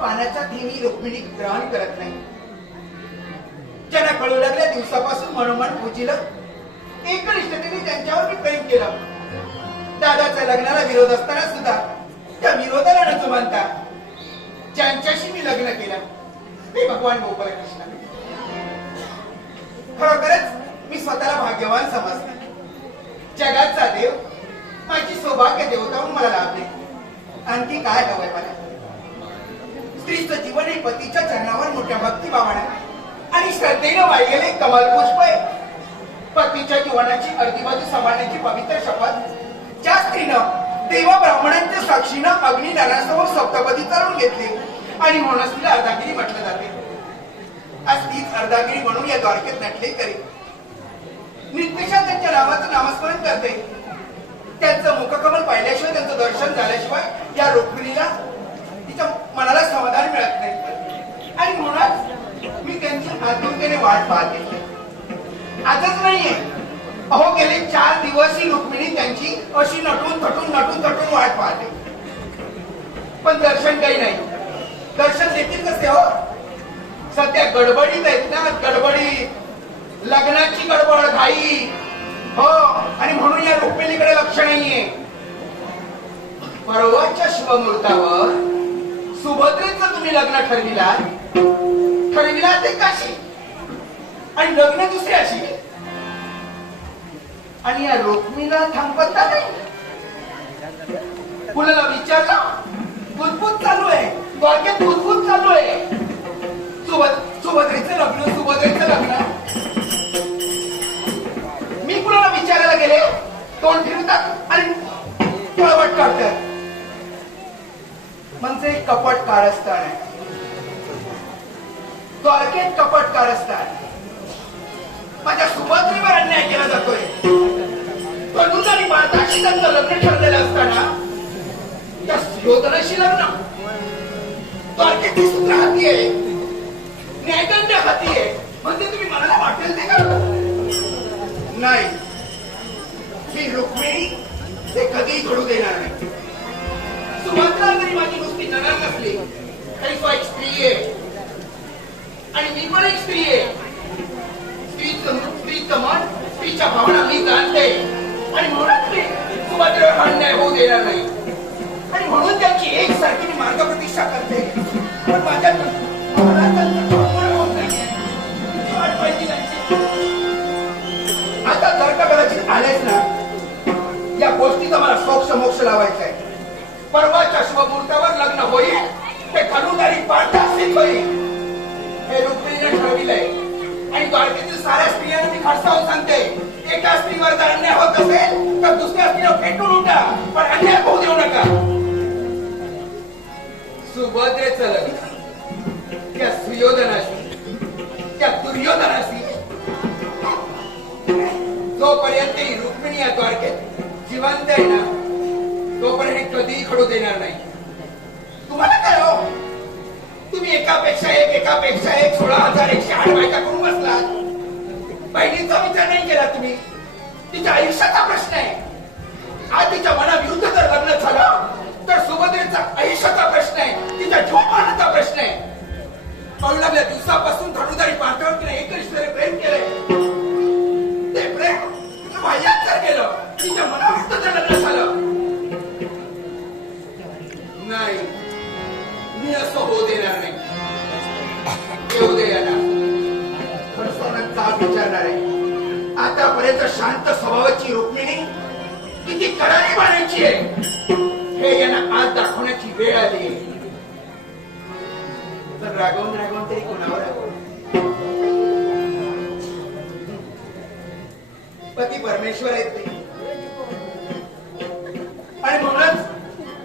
पाण्याचा थेंबी रुक्मिणी ग्रहण करत नाही. ज्यांना कळू लागल्या दिवसापासून मनोमन पूजिलं एकनिष्ठतेने त्यांच्यावर मी प्रेम केलं. दादाच्या लग्नाला विरोध असताना सुद्धा त्या विरोधाला न जुमानता ज्यांच्याशी मी लग्न केलं ते भगवान गोपालकृष्ण खरोखरच मी स्वतःला भाग्यवान समजते जगाचा देव माझी सौभाग्य देवता म्हणून मला लाभले. आणखी काय हवंय मला? स्त्रीचं जीवन हे पतीच्या चरणावर मोठ्या भक्तीभावाने आणि श्रद्धेनं वाहिलेले कमाल पुष्प आहे. पतीच्या जीवनाची अर्धी बाजू सांभाळण्याची पवित्र शपथ. ज्या स्त्रीनं देवा ब्राह्मणांच्या साक्षीनं अग्निदानासमोर सप्तपदी करून घेतले आणि म्हणूनच तिला अर्धागिरी म्हटलं जाते. आज तीच अर्धागिरी म्हणून या द्वारकेत नटले करी नित्यशा त्यांच्या नावाचं नामस्मरण करते. त्यांचं मुखकमल पाहिल्याशिवाय त्यांचं दर्शन झाल्याशिवाय या रुक्मिणीला तिच्या मनाला समाधान मिळत नाही आणि म्हणूनच मी त्यांची आतुरतेने वाट पाहते आजच नाहीये. अहो गेले चार दिवस ही रुक्मिणी त्यांची अशी नटून थटून नटून थटून वाट पाहते. पण दर्शन काही नाही. दर्शन देतील कसे हो? सध्या गडबडीत आहेत ना गडबडी. लग्नाची गडबड घाई. हो आणि म्हणून या रुक्मिणीकडे लक्ष नाहीये. परवाच्या शुभमुहूर्तावर सुभद्रेचं तुम्ही लग्न ठरविला ठरविला ते काशी? आणि लग्न दुसऱ्याशी आणि या रुक्मीला थांबता नाही. कुणाला विचारलं बुजबूज चालू आहे. वाक्यात बुजबूज चालू आहे. सुबत सुभद्रेचं लग्न सुभद्रेचं लग्न. मी कुणाला विचारायला गेले? तोंड फिरतात आणि पळवट काढतात. म्हणजे कपट कारस्थान आहे. द्वारकेत कपट कारस्थान माझ्या सुभद्रेवर अन्याय केला जातोय. तनुज आणि माताशी त्यांचं लग्न ठरलेलं असताना त्या सुयोधनाशी लग्न. द्वारकेची सूत्र हाती आहे. मोक्ष आहे परवाच्या शुभमुहूर्तावर लग्न होईल ते धनुधारी पाठा होईल. हे रुक्मिणीने ठरविलंय. आणि द्वारकेतील साऱ्या स्त्रियांना मी खडसावून सांगते एका स्त्रीवर जर अन्याय होत असेल तर दुसऱ्या स्त्रीला फेटून उठा पण अन्याय होऊ देऊ नका. सुभद्रेच लग्न त्या सुयोधनाशी त्या दुर्योधनाशी. जोपर्यंत ही रुक्मिणी या द्वारकेत जिवंत आहे ना तोपर्यंत कधीही खडू देणार नाही. तुम्हाला काय हो? तुम्ही एकापेक्षा एक एकापेक्षा एक सोळा हजार एकशे आठ बायका करून बसलात. बहिणीचा विचार नाही केला तुम्ही. तिच्या आयुष्याचा प्रश्न आहे. आज तिच्या मनाविरुद्ध जर लग्न झालं तर सुभद्रेचा आयुष्याचा प्रश्न आहे. तिच्या जीवमानाचा प्रश्न आहे. कळू लागल्या दिवसापासून धनुदारी पाठवून तिने एकनिष्ठेने प्रेम केलंय. ते प्रेम वाह्यात जर केलं तिच्या मनाविरुद्ध मी असं होऊ देणार नाही. येऊ दे याला खडसावण्यात विचारणार आहे. आतापर्यंत शांत स्वभावाची रुक्मिणी किती कडारी मारायची आहे. हे यांना आज दाखवण्याची वेळ आली आहे. तर रागवून रागवून तरी कोणावर पती परमेश्वर आहेत ते. आणि म्हणूनच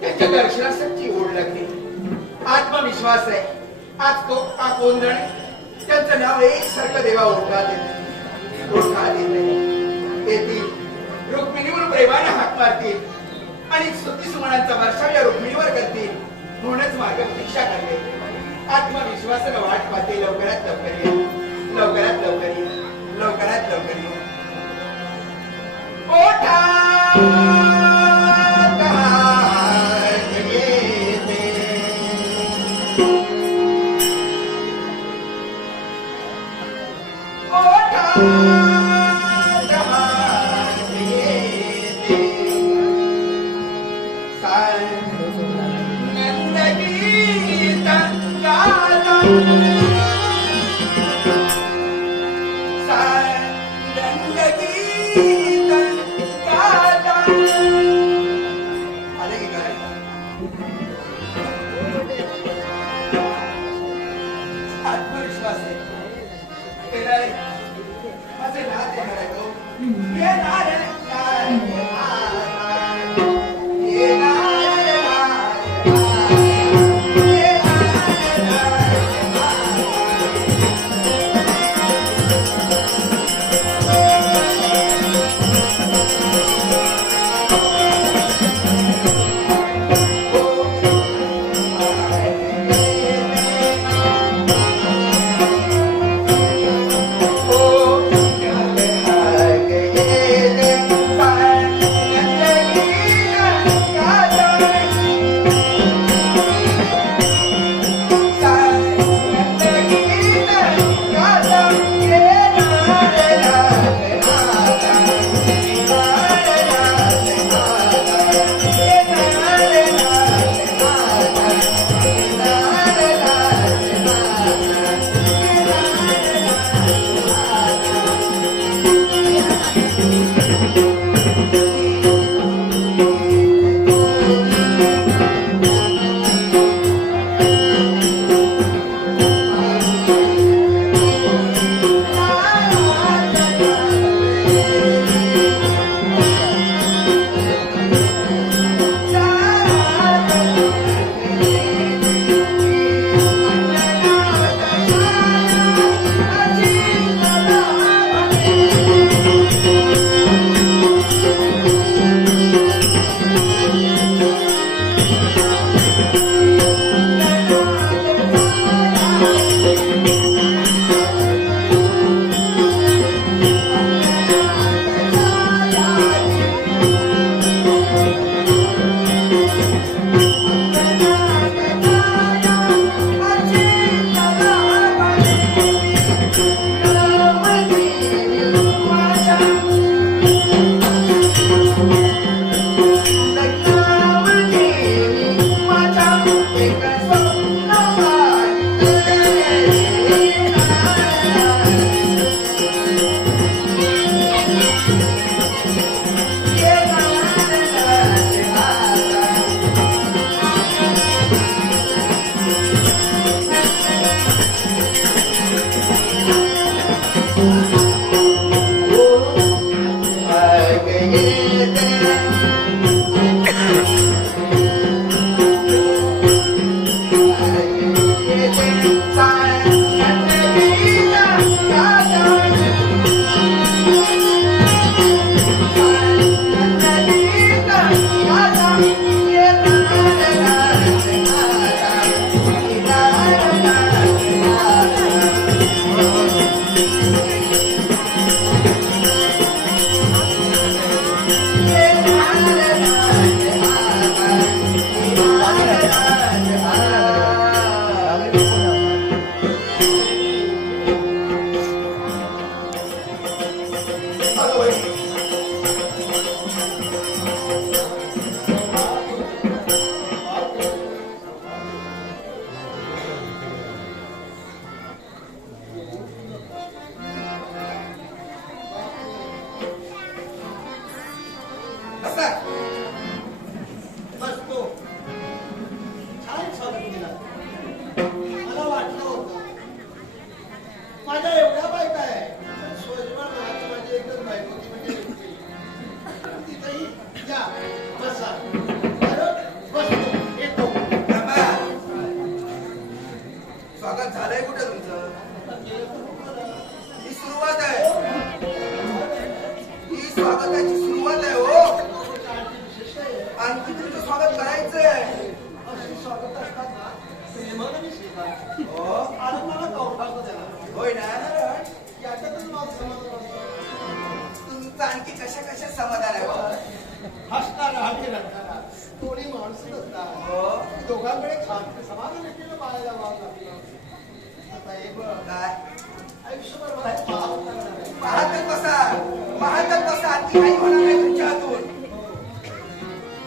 त्यांच्या दर्शनासाठी आत्मविश्वास आहे. आज तो हा कोण जाणे त्यांचं नाव एकसारखं देवा ओळखा देत ओळखा देत येतील रुक्मिणीवर प्रेमाने हाक मारतील आणि स्तुती सुमनांचा वर्षाव या रुक्मिणीवर करतील म्हणूनच मार्ग प्रतीक्षा करते. आत्मविश्वासानं वाट पाहते. लवकरात लवकर ये. लवकरात लवकर ये. लवकरात लवकर ये. ओठा आत्मविश्वास आहे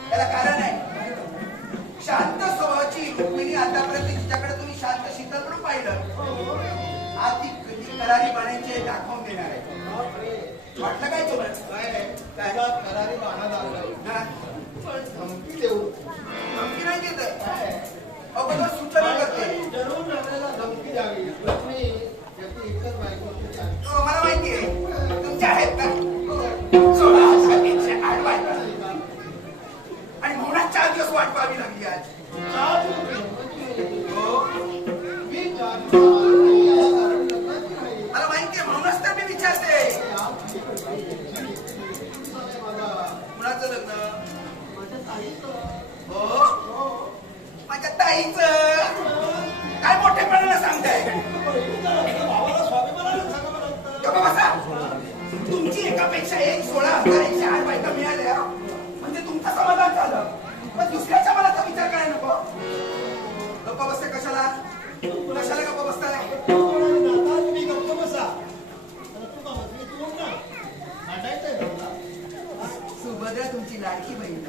त्याला कारण आहे शांत स्वभावाची रुक्मिणी तुम्ही शांत शीतल पाहिलं आज कधी करारी बाणांचे दाखवून देणार आहे वाटलं काय तुम्हाला करारी बाणा दाखवला धमकी देऊ धमकी अगोदर सूचना करते. मला माहिती आहे. तुमच्या आहेत सोळा आणि म्हणूनच चार दिवस वाट पाहावी लागली. तुमची लाडकी बहीण.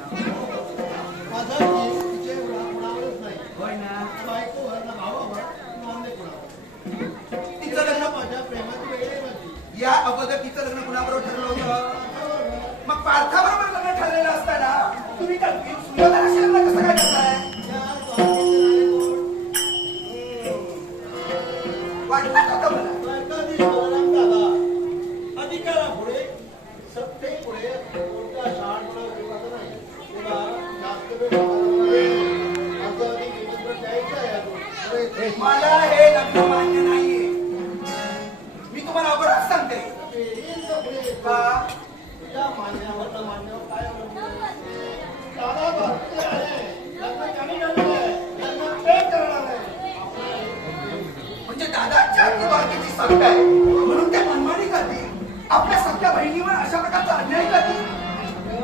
होय ना. तिचं लग्न. या अगोदर तिचं लग्न कुणाबरोबर ठरलं होतं. मग पार्थाबरोबर लग्न ठरलेलं असताना तुम्ही मला हे लग्न मान्य नाहीये मी तुम्हाला अबराच सांगते पेढीचं पुढे का तुझ्या मान्यावर न मान्यावर काय अवलंबून? दादा भारतीय आहे. लग्न कमी करणार आहे. लग्न प्रेम करणार आहे. म्हणजे दादाच्या बाकीची सत्ता आहे म्हणून ते मनमानी करतील आपल्या सख्या बहिणीवर अशा प्रकारचा अन्याय करतील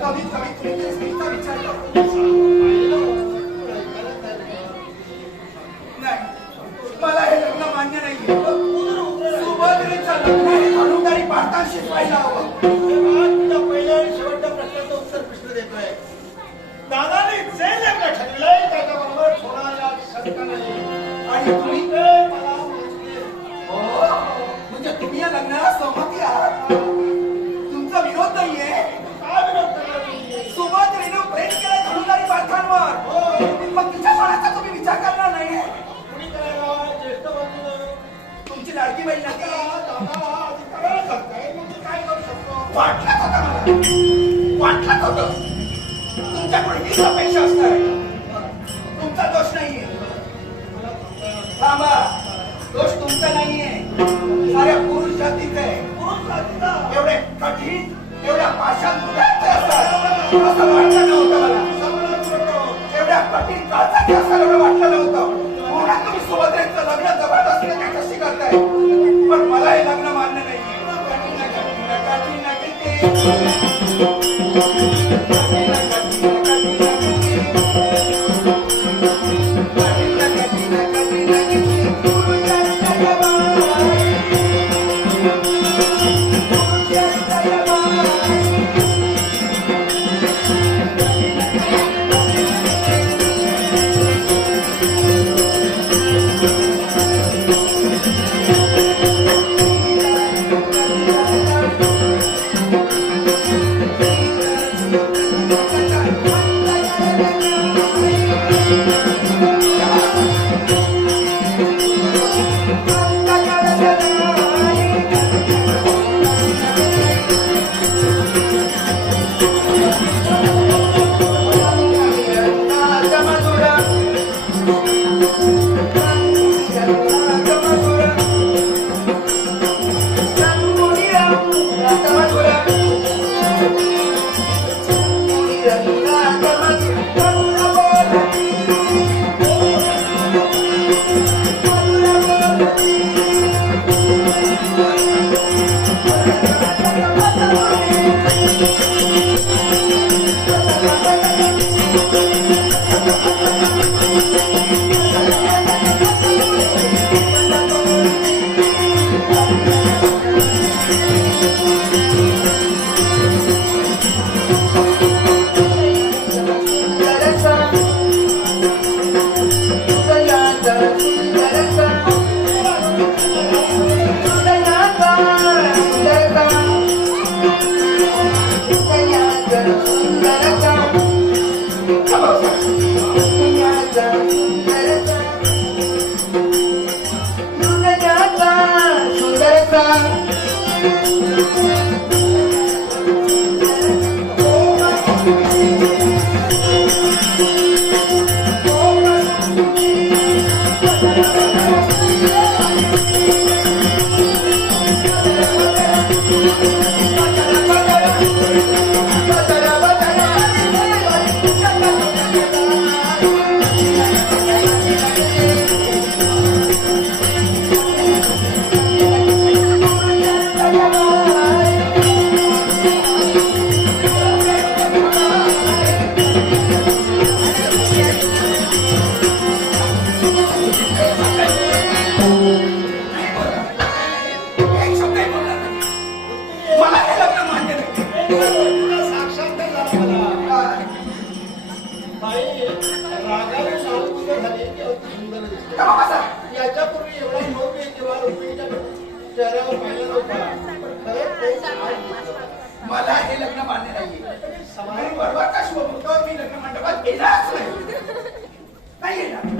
कमीत कमी तुम्ही विचार करा मान्य नाहीये. सुभद्रेचा लग्न हे अनुदारी भारताशी व्हायला हवं. पहिल्या आणि शेवटच्या प्रश्नाचं उत्तर कृष्ण देतोय. दादाने जे लग्न ठरलंय तुमच्याकडे अपेक्षा असणार तुमचा दोष नाहीये थांबा दोष तुमचा नाहीये साऱ्या पुरुष जातीचा आहे पुरुष जातीचा एवढे कठीण एवढ्या पाषाण हृदयाचे असतात असं वाटलं नव्हतं मला एवढ्या कठीण काळजाचे असं एवढं वाटलं नव्हतं तुम्ही सुभद्रेचं लग्न जबरदस्तीने करताय पण मला हे लग्न मान्य नाही कठीण कठीण कठीण हे लग्न मान्य नाही बरोबर का शुभ मी लग्न मंडपात येणारच नाही येणार.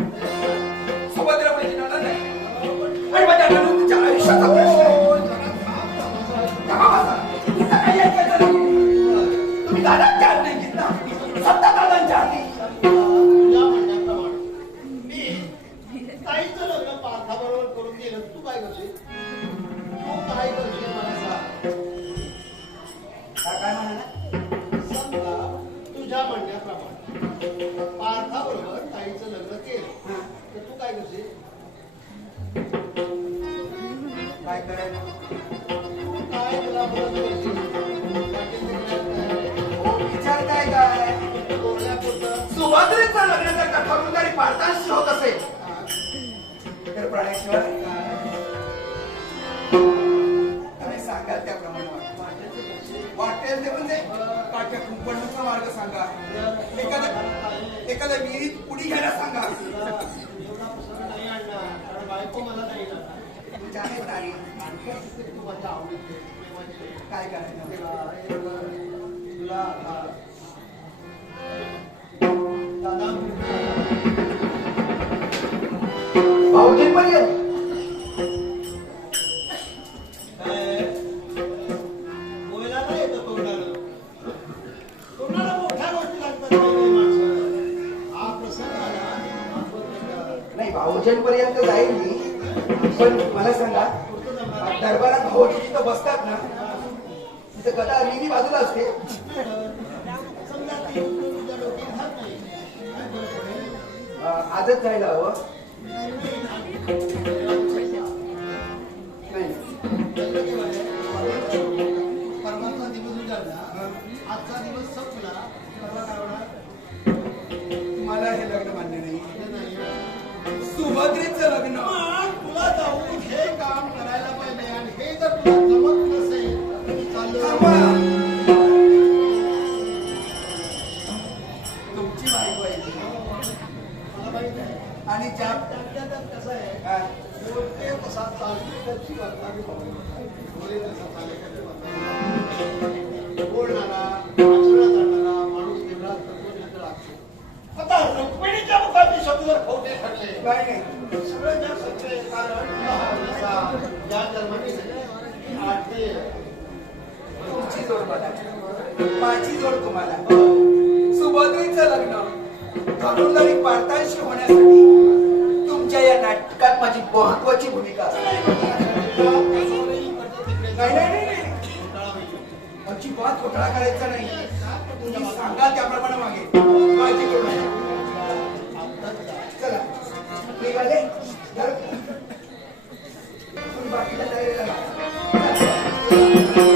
सुभद्रेचा लग्न जर कठोर आणि तुम्ही सांगाल त्याप्रमाणे वाटेल ते म्हणजे काठ्या कुंपणचा मार्ग सांगा. एखादा एखादा विहिरीत उडी घ्यायला सांगा. काय करायचं तुला भाऊजी काही नाही सगळं जग सत्य कारण या जन्माने माझी जोड तुम्हाला. सुभद्रीचं लग्न. धनुर्धारी पारतांशी होण्यासाठी तुमच्या या नाटकात माझी महत्वाची भूमिका नाही नाही अजिबात घोटाळा करायचा नाही. तुम्ही सांगा त्याप्रमाणे मागे. माझी करू Thank you.